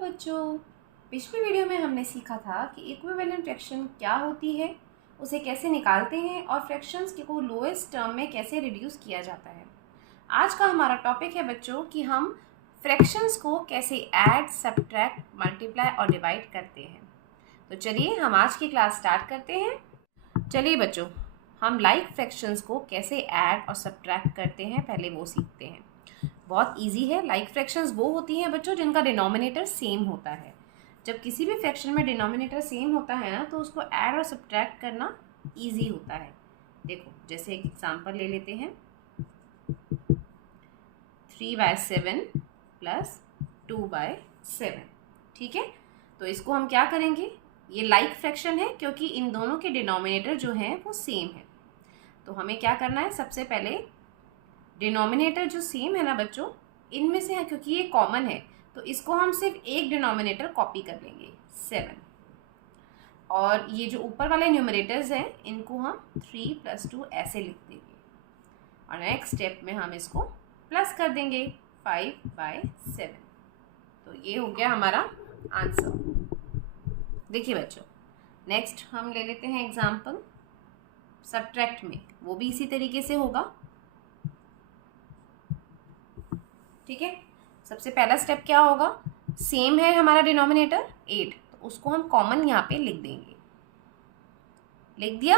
बच्चों, पिछली वीडियो में हमने सीखा था कि इक्विवेलेंट फ्रैक्शन क्या होती है, उसे कैसे निकालते हैं और फ्रैक्शंस को लोएस्ट टर्म में कैसे रिड्यूस किया जाता है। आज का हमारा टॉपिक है बच्चों कि हम फ्रैक्शंस को कैसे ऐड, सब्ट्रैक्ट, मल्टीप्लाई और डिवाइड करते हैं। तो चलिए हम आज की क्लास स्टार्ट करते हैं। चलिए बच्चों, हम लाइक फ्रैक्शंस को कैसे ऐड और सब्ट्रैक्ट करते हैं, पहले वो सीखते हैं। बहुत इजी है। लाइक फ्रैक्शंस वो होती हैं बच्चों जिनका डिनोमिनेटर सेम होता है। जब किसी भी फ्रैक्शन में डिनोमिनेटर सेम होता है ना, तो उसको ऐड और सब्ट्रैक्ट करना इजी होता है। देखो, जैसे एक एग्जांपल ले लेते हैं, 3/7 प्लस 2/7। ठीक है, तो इसको हम क्या करेंगे, ये लाइक फ्रैक्शन है क्योंकि इन दोनों के डिनोमिनेटर जो हैं वो सेम है। तो हमें क्या करना है, सबसे पहले डिनोमिनेटर जो सेम है ना बच्चों, इनमें से है, क्योंकि ये कॉमन है तो इसको हम सिर्फ एक डिनोमिनेटर कॉपी कर लेंगे 7, और ये जो ऊपर वाले न्यूमरेटर्स हैं इनको हम 3 + 2 ऐसे लिख देंगे, और नेक्स्ट स्टेप में हम इसको प्लस कर देंगे 5/7। तो ये हो गया हमारा आंसर। देखिए बच्चों, नेक्स्ट हम ले लेते हैं एग्जाम्पल सब्ट्रैक्ट में, वो भी इसी तरीके से होगा। ठीक है, सबसे पहला स्टेप क्या होगा, सेम है हमारा डिनोमिनेटर 8, तो उसको हम कॉमन यहाँ पे लिख देंगे। लिख दिया।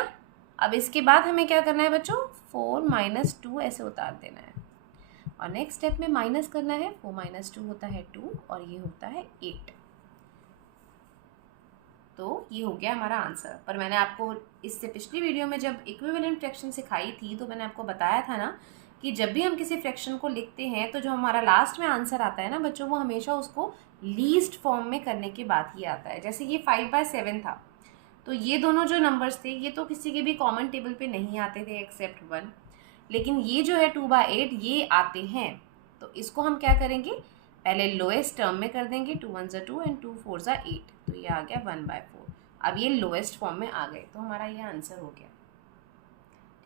अब इसके बाद हमें क्या करना है बच्चों, 4 - 2 ऐसे उतार देना है, और नेक्स्ट स्टेप में माइनस करना है। 4 - 2 होता है 2 और ये होता है 8। तो ये हो गया हमारा आंसर। पर मैंने आपको इससे पिछली वीडियो में जब इक्विवेलेंट फ्रैक्शन सिखाई थी तो मैंने आपको बताया था ना कि जब भी हम किसी फ्रैक्शन को लिखते हैं तो जो हमारा लास्ट में आंसर आता है ना बच्चों, वो हमेशा उसको लीस्ट फॉर्म में करने के बाद ही आता है। जैसे ये 5/7 था, तो ये दोनों जो नंबर्स थे ये तो किसी के भी कॉमन टेबल पे नहीं आते थे एक्सेप्ट 1, लेकिन ये जो है 2/8 ये आते हैं। तो इसको हम क्या करेंगे, पहले लोएस्ट टर्म में कर देंगे, 2 1 2 एंड 2 4 8, तो ये आ गया 1/4। अब ये लोएस्ट फॉर्म में आ गए, तो हमारा ये आंसर हो गया।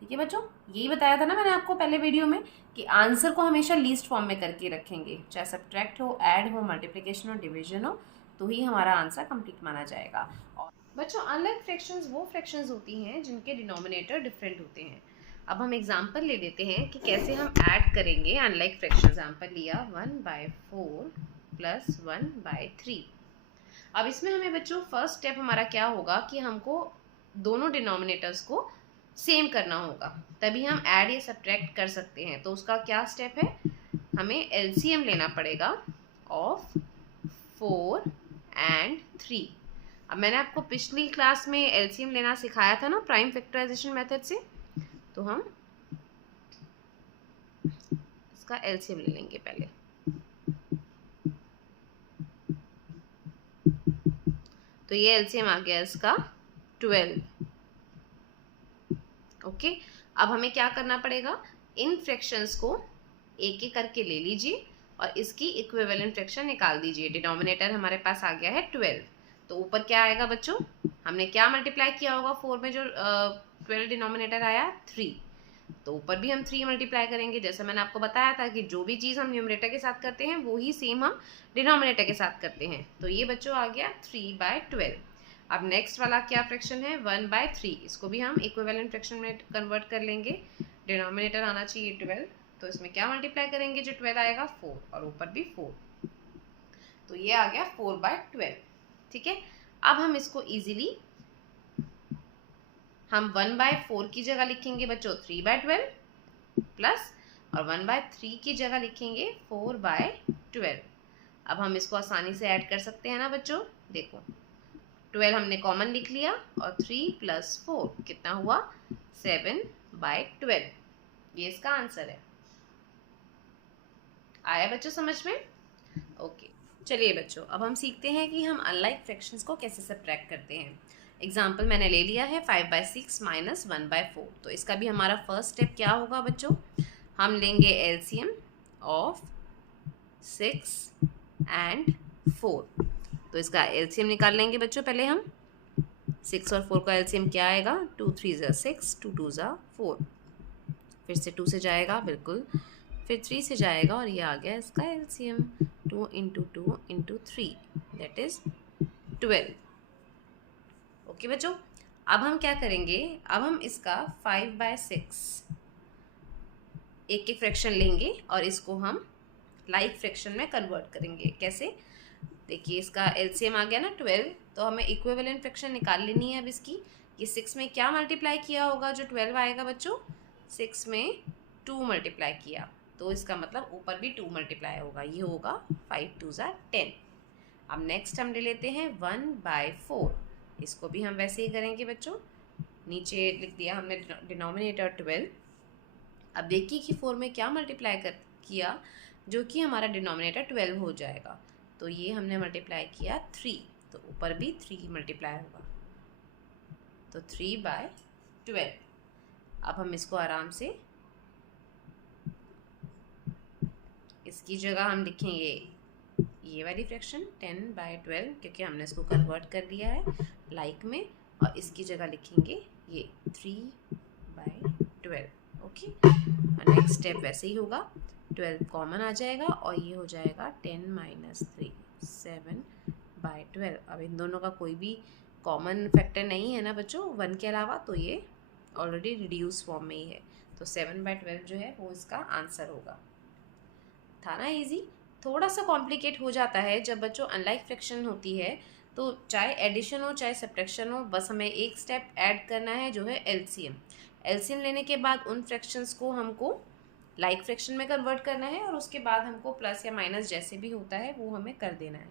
ठीक है बच्चों, यही बताया था ना मैंने आपको पहले वीडियो में कि आंसर को हमेशा लीस्ट फॉर्म में करके रखेंगे, चाहे सब्ट्रैक्ट हो, ऐड हो, मल्टीप्लिकेशन हो, डिवीजन हो, तो ही हमारा आंसर कंप्लीट माना जाएगा। और बच्चों, अनलाइक फ्रैक्शंस वो फ्रैक्शंस होती हैं जिनके डिनोमिनेटर डिफरेंट होते हैं। अब हम एग्जांपल ले लेते हैं कि कैसे हम ऐड करेंगे अनलाइक फ्रैक्शन। एग्जांपल लिया 1/4 + 1/3। अब इसमें हमें बच्चों फर्स्ट स्टेप हमारा क्या होगा कि हमको दोनों डिनोमिनेटर्स को सेम करना होगा, तभी हम ऐड या सब्ट्रैक्ट कर सकते हैं। तो उसका क्या स्टेप है, हमें एलसीएम लेना पड़ेगा ऑफ 4 और 3। अब मैंने आपको पिछली क्लास में एलसीएम लेना सिखाया था ना प्राइम फैक्टराइजेशन मेथड से, तो हम इसका एलसीएम ले लेंगे पहले। तो ये एलसीएम आ गया इसका 12। ओके, अब हमें क्या करना पड़ेगा, इन फ्रैक्शंस को एक एक करके ले लीजिए और इसकी इक्विवेलेंट फ्रैक्शन निकाल दीजिए। डिनोमिनेटर हमारे पास आ गया है 12, तो ऊपर क्या आएगा बच्चों, हमने क्या मल्टीप्लाई किया होगा 4 में, जो 12 डिनोमिनेटर आया 3, तो ऊपर भी हम 3 मल्टीप्लाई करेंगे। जैसे मैंने आपको बताया था कि जो भी चीज़ हम न्यूमरेटर के साथ करते हैं वो ही सेम हम डिनोमिनेटर के साथ करते हैं। तो ये बच्चों आ गया 3/12। अब नेक्स्ट वाला क्या फ्रैक्शन है, 1/3, इसको भी हम इक्विवेलेंट फ्रैक्शन में कन्वर्ट कर लेंगे। डिनोमिनेटर आना चाहिए 12, तो इसमें क्या मल्टीप्लाई करेंगे, जो 12 आएगा 4, और ऊपर भी 4, तो ये आ गया 4/12। ठीक है, अब हम इसको इजीली हम 1/4 की जगह लिखेंगे बच्चों 3/12 प्लस, और 1/3 की जगह लिखेंगे 4/12। अब हम इसको आसानी से ऐड कर सकते हैं ना बच्चों। देखो, 12 हमने कॉमन लिख लिया, और 3 + 4 कितना हुआ, 7/12। ये इसका आंसर है। आया बच्चों समझ में? ओके, चलिए बच्चों, अब हम सीखते हैं कि हम अनलाइक फ्रैक्शंस को कैसे सब्ट्रैक्ट करते हैं। एग्जाम्पल मैंने ले लिया है 5/6 - 1/4। तो इसका भी हमारा फर्स्ट स्टेप क्या होगा बच्चों, हम लेंगे एलसीएम ऑफ 6 और 4। तो इसका एलसीएम निकाल लेंगे बच्चों। पहले हम 6 और 4 का एलसीएम क्या आएगा, 2 3 = 6, 2 2 = 4, फिर से 2 से जाएगा बिल्कुल, फिर 3 से जाएगा, और ये आ गया इसका एलसीएम 2 × 2 × 3, दैट इज 12। ओके बच्चों, अब हम क्या करेंगे, अब हम इसका 5/6 एक फ्रैक्शन लेंगे और इसको हम लाइक फ्रैक्शन में कन्वर्ट करेंगे। कैसे, देखिए इसका एलसीएम आ गया ना 12, तो हमें इक्विवेलेंट फ्रैक्शन निकाल लेनी है। अब इसकी ये 6 में क्या मल्टीप्लाई किया होगा, जो 12 आएगा बच्चों, 6 में 2 मल्टीप्लाई किया, तो इसका मतलब ऊपर भी 2 मल्टीप्लाई होगा, ये होगा 5 2 ज़ा 10। अब नेक्स्ट हम ले लेते हैं 1/4, इसको भी हम वैसे ही करेंगे बच्चों, नीचे लिख दिया हमने डिनोमिनेटर 12। अब देखिए कि 4 में क्या मल्टीप्लाई किया जो कि हमारा डिनोमिनेटर 12 हो जाएगा, तो ये हमने मल्टीप्लाई किया 3, तो ऊपर भी 3 मल्टीप्लाई होगा, तो 3/12। अब हम इसको आराम से, इसकी जगह हम लिखेंगे ये वाली फ्रैक्शन 10/12, क्योंकि हमने इसको कन्वर्ट कर दिया है लाइक में, और इसकी जगह लिखेंगे ये 3/12। ओके, नेक्स्ट स्टेप वैसे ही होगा, 12 कॉमन आ जाएगा और ये हो जाएगा 10 - 3 7/12। अब इन दोनों का कोई भी कॉमन फैक्टर नहीं है ना बच्चों 1 के अलावा, तो ये ऑलरेडी रिड्यूस फॉर्म में ही है, तो 7/12 जो है वो इसका आंसर होगा। था ना इजी। थोड़ा सा कॉम्प्लिकेट हो जाता है जब बच्चों अनलाइक फ्रैक्शन होती है, तो चाहे एडिशन हो चाहे सब्ट्रैक्शन हो, बस हमें एक स्टेप ऐड करना है जो है एलसीएम। एलसीएम लेने के बाद उन फ्रैक्शंस को हमको लाइक फ्रैक्शन में कन्वर्ट करना है, और उसके बाद हमको प्लस या माइनस जैसे भी होता है वो हमें कर देना है।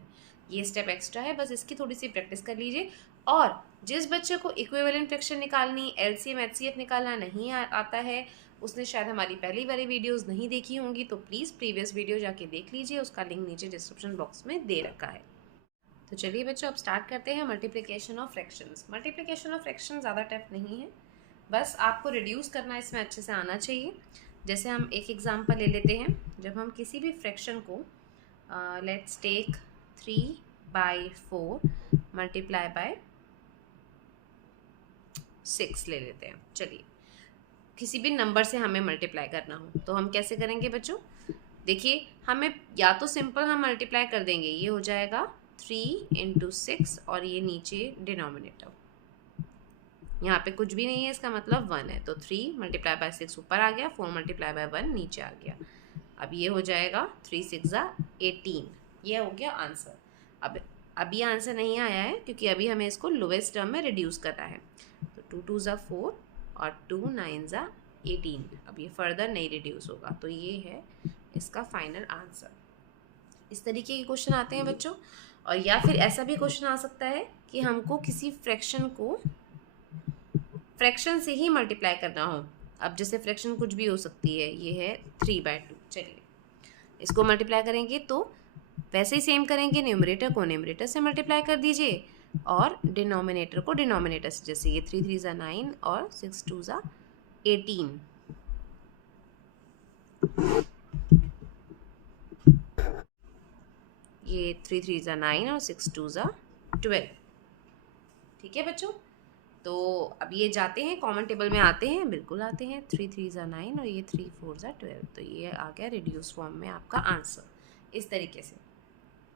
ये स्टेप एक्स्ट्रा है, बस इसकी थोड़ी सी प्रैक्टिस कर लीजिए। और जिस बच्चे को इक्विवेलेंट फ्रैक्शन निकालनी, एलसीएम एचसीएफ निकालना नहीं आता है, उसने शायद हमारी पहली वाली वीडियोस नहीं देखी होंगी, तो प्लीज़ प्रीवियस वीडियो जाके देख लीजिए, उसका लिंक नीचे डिस्क्रिप्शन बॉक्स में दे रखा है। तो चलिए बच्चों, अब स्टार्ट करते हैं multiplication of fractions. Multiplication of fraction ज़्यादा टफ नहीं है, बस आपको रिड्यूस करना इसमें अच्छे से आना चाहिए। जैसे हम एक एग्जांपल ले लेते हैं, जब हम किसी भी फ्रैक्शन को लेट्स टेक 3/4 मल्टीप्लाई बाय 6 ले लेते हैं। चलिए, किसी भी नंबर से हमें मल्टीप्लाई करना हो तो हम कैसे करेंगे बच्चों, देखिए हमें या तो सिंपल हम मल्टीप्लाई कर देंगे, ये हो जाएगा 3 × 6 और ये नीचे डिनोमिनेटर, यहाँ पे कुछ भी नहीं है, इसका मतलब 1 है, तो 3 × 6 ऊपर आ गया, 4 × 1 नीचे आ गया। अब ये हो जाएगा 3 6 ज़ा 18, ये हो गया आंसर। अब अभी आंसर नहीं आया है क्योंकि अभी हमें इसको लोवेस्ट टर्म में रिड्यूस करना है, तो 2 2 ज़ा 4 और 2 9 ज़ा 18, अब ये फर्दर नहीं रिड्यूस होगा, तो ये है इसका फाइनल आंसर। इस तरीके के क्वेश्चन आते हैं बच्चों। और या फिर ऐसा भी क्वेश्चन आ सकता है कि हमको किसी फ्रैक्शन को फ्रैक्शन से ही मल्टीप्लाई करना हो। अब जैसे फ्रैक्शन कुछ भी हो सकती है, ये है 3/2, चलिए इसको मल्टीप्लाई करेंगे तो वैसे ही सेम करेंगे, न्यूमरेटर को न्यूमरेटर से मल्टीप्लाई कर दीजिए और डिनोमिनेटर को डिनोमिनेटर से, जैसे ये 3 3 ज़ा 9 और 6 2 ज़ा 18। ये 3 3 ज़ा 9 और 6 2 ज़ा 12। ठीक है बच्चों, तो अब ये जाते हैं कॉमन टेबल में आते हैं, बिल्कुल आते हैं, 3 3 ज़ा 9 और ये 3 4 ज़ा 12, तो ये आ गया रिड्यूस फॉर्म में आपका आंसर। इस तरीके से,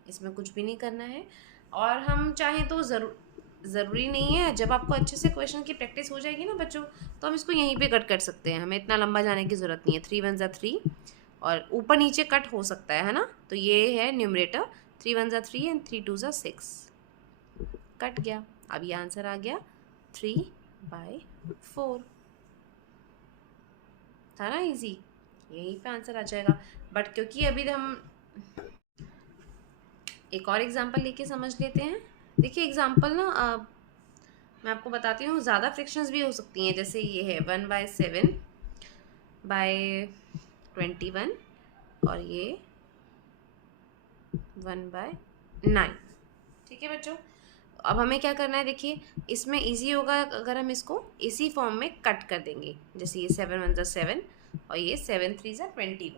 इसमें कुछ भी नहीं करना है। और हम चाहें तो ज़रूरी नहीं है, जब आपको अच्छे से क्वेश्चन की प्रैक्टिस हो जाएगी ना बच्चों, तो हम इसको यहीं पे कट कर सकते हैं, हमें इतना लंबा जाने की ज़रूरत नहीं है। 3 1 ज़ा 3 और ऊपर नीचे कट हो सकता है ना, तो ये है न्यूमरेटर, 3 1 ज़ा 3 एंड 3 2 ज़ा 6, कट गया। अब ये आंसर आ गया 3/4, था ना इजी, यहीं पे आंसर आ जाएगा। बट क्योंकि अभी हम एक और एग्जांपल लेके समझ लेते हैं। देखिए एग्जांपल ना मैं आपको बताती हूँ, ज़्यादा फ्रैक्शंस भी हो सकती हैं, जैसे ये है 1/7/21 और ये 1/9। ठीक है बच्चों, अब हमें क्या करना है, देखिए इसमें इजी होगा अगर हम इसको इसी फॉर्म में कट कर देंगे, जैसे ये 7 1 ज़ा 7 और ये 7 3 ज़ा 21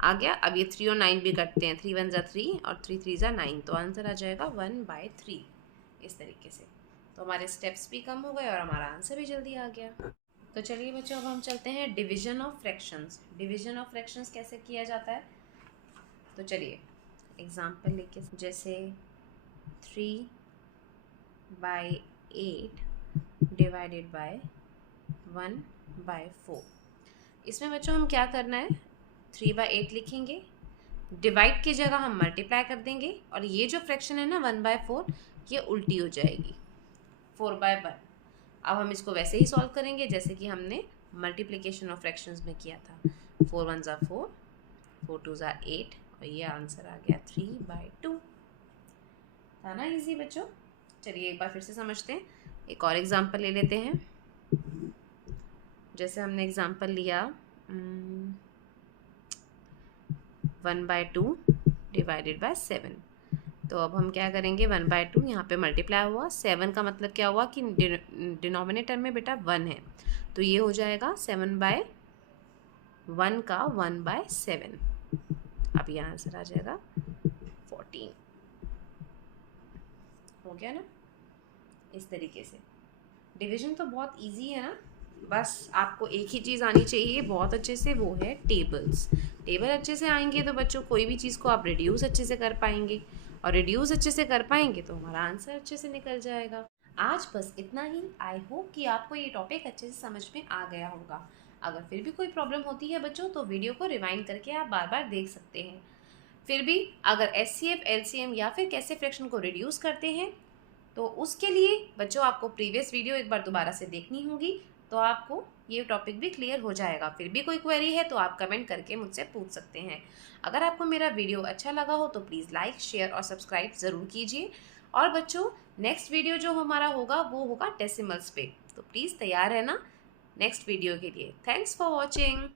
आ गया। अब ये 3 और 9 भी कटते हैं, 3 1 ज़ा 3 और 3 3 ज़ा 9, तो आंसर आ जाएगा 1/3। इस तरीके से तो हमारे स्टेप्स भी कम हो गए और हमारा आंसर भी जल्दी आ गया। तो चलिए बच्चों, अब हम चलते हैं division of fractions. Division of fractions कैसे किया जाता है, तो चलिए एग्जाम्पल लेके, जैसे 3/8 डिवाइडेड बाय 1/4। इसमें बच्चों हम क्या करना है, 3/8 लिखेंगे, डिवाइड की जगह हम मल्टीप्लाई कर देंगे और ये जो फ्रैक्शन है ना 1/4 ये उल्टी हो जाएगी 4/1। अब हम इसको वैसे ही सॉल्व करेंगे जैसे कि हमने मल्टीप्लिकेशन ऑफ फ्रैक्शंस में किया था। 4 1 ज़ा 4, 4 2 ज़ा 8 और ये आंसर आ गया 3/2। था ना इजी बच्चों। चलिए एक बार फिर से समझते हैं, एक और एग्जांपल ले लेते हैं। जैसे हमने एग्जांपल लिया 1/2 डिवाइडेड बाय 7। तो अब हम क्या करेंगे, 1/2 यहाँ पे मल्टीप्लाई हुआ, 7 का मतलब क्या हुआ कि डिनोमिनेटर में बेटा 1 है, तो ये हो जाएगा 7/1 का 1/7। अब ये आंसर आ जाएगा 14। हो गया ना। इस तरीके से डिवीजन तो बहुत इजी है ना, बस आपको एक ही चीज़ आनी चाहिए बहुत अच्छे से, वो है टेबल्स। टेबल अच्छे से आएंगे तो बच्चों कोई भी चीज़ को आप रिड्यूस अच्छे से कर पाएंगे, और रिड्यूस अच्छे से कर पाएंगे तो हमारा आंसर अच्छे से निकल जाएगा। आज बस इतना ही। आई होप कि आपको ये टॉपिक अच्छे से समझ में आ गया होगा। अगर फिर भी कोई प्रॉब्लम होती है बच्चों तो वीडियो को रिवाइंड करके आप बार बार देख सकते हैं। फिर भी अगर एचसीएफ, एलसीएम या फिर कैसे फ्रैक्शन को रिड्यूस करते हैं तो उसके लिए बच्चों आपको प्रीवियस वीडियो एक बार दोबारा से देखनी होगी, तो आपको ये टॉपिक भी क्लियर हो जाएगा। फिर भी कोई क्वेरी है तो आप कमेंट करके मुझसे पूछ सकते हैं। अगर आपको मेरा वीडियो अच्छा लगा हो तो प्लीज़ लाइक, शेयर और सब्सक्राइब ज़रूर कीजिए। और बच्चों नेक्स्ट वीडियो जो हमारा होगा वो होगा डेसिमल्स पे, तो प्लीज़ तैयार रहना नेक्स्ट वीडियो के लिए। Thanks for watching.